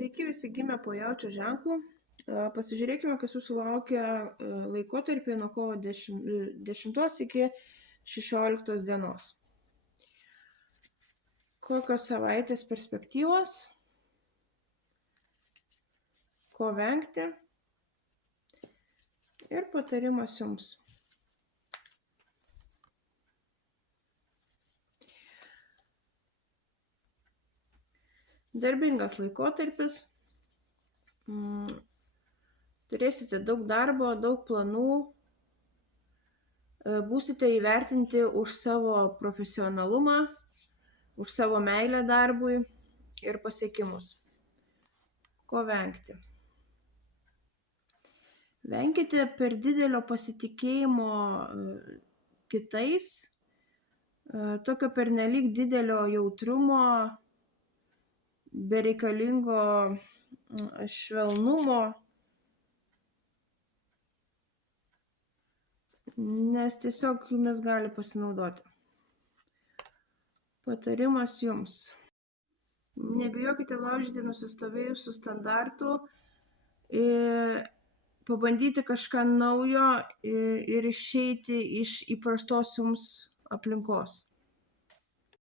Sveiki visi gimę po jaučio ženklu. Pasižiūrėkime, kas jūsų laukia laikotarpį nuo kovo 10 iki 16 dienos. Kokios savaitės perspektyvos, ko vengti ir patarimas jums. Darbingas laikotarpis. Turėsite daug darbo, daug planų, būsite įvertinti už savo profesionalumą, už savo meilę darbui ir pasiekimus. Ko vengti? Venkite per didelio pasitikėjimo kitais, tokio pernelyg didelio jautrumo, bereikalingo švelnumo, nes tiesiog jumis gali pasinaudoti. Patarimas jums. Nebijokite laužyti nusistovėjusių standartų, pabandyti kažką naujo ir išeiti iš įprastos jums aplinkos.